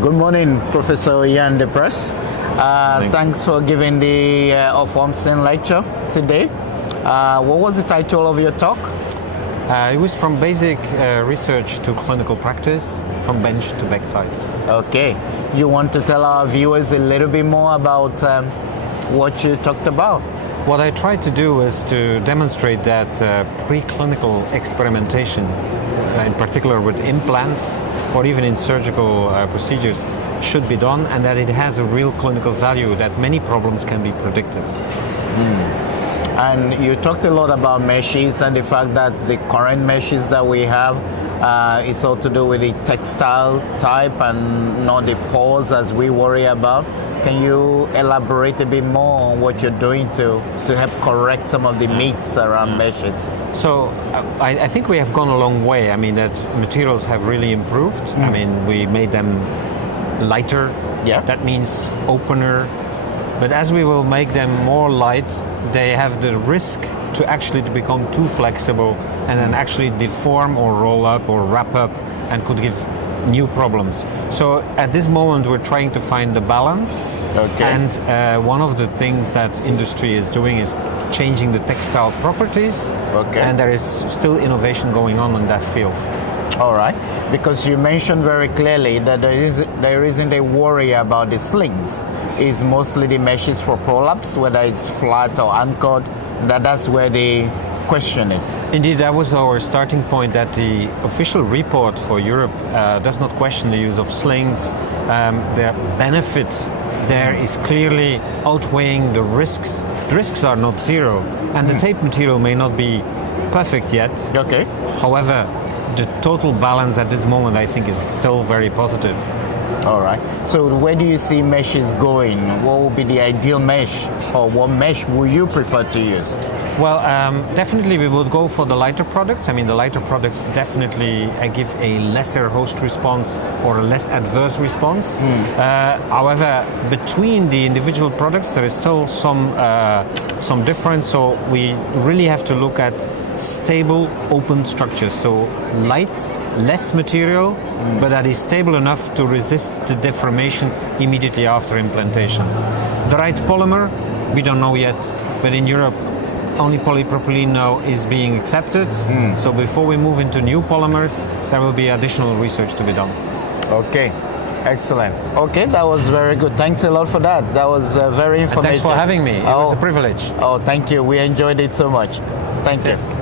Good morning, Professor Ian Deprest. Thanks for giving the of Ormston lecture today. What was the title of your talk? It was from basic research to clinical practice, from bench to bedside. Okay. You want to tell our viewers a little bit more about what you talked about? What I tried to do was to demonstrate that preclinical experimentation, in particular with implants or even in surgical procedures, should be done, and that it has a real clinical value, that many problems can be predicted. And you talked a lot about meshes and the fact that the current meshes that we have is all to do with the textile type and not the pores as we worry about. Can you elaborate a bit more on what you're doing to help correct some of the myths around meshes? So I think we have gone a long way. I mean, that materials have really improved. I mean, we made them lighter. Yeah. That means opener. But as we will make them more light, they have the risk to actually become too flexible and then actually deform or roll up or wrap up and could give new problems. So at this moment we're trying to find the balance. Okay. And one of the things that industry is doing is changing the textile properties. Okay. And there is still innovation going on in that field. All right, because you mentioned very clearly that there isn't a worry about the slings. It's mostly the meshes for prolapse, whether it's flat or anchored. That's where the question is. Indeed, that was our starting point, that the official report for Europe does not question the use of slings. The benefit there is clearly outweighing the risks. The risks are not zero, and the tape material may not be perfect yet. Okay. However, the total balance at this moment, I think, is still very positive. All right. So where do you see meshes going? What would be the ideal mesh, or what mesh would you prefer to use? Well, definitely we would go for the lighter products. I mean, the lighter products definitely give a lesser host response or a less adverse response. However, between the individual products, there is still some difference. So we really have to look at stable, open structures. So light, less material, but that is stable enough to resist the deformation immediately after implantation. The right polymer, we don't know yet, but in Europe, only polypropylene now is being accepted. So before we move into new polymers, there will be additional research to be done. Okay, excellent. Okay, that was very good. Thanks a lot for that. That was very informative. Thanks for having me. It was a privilege. Oh, thank you. We enjoyed it so much. Thank you.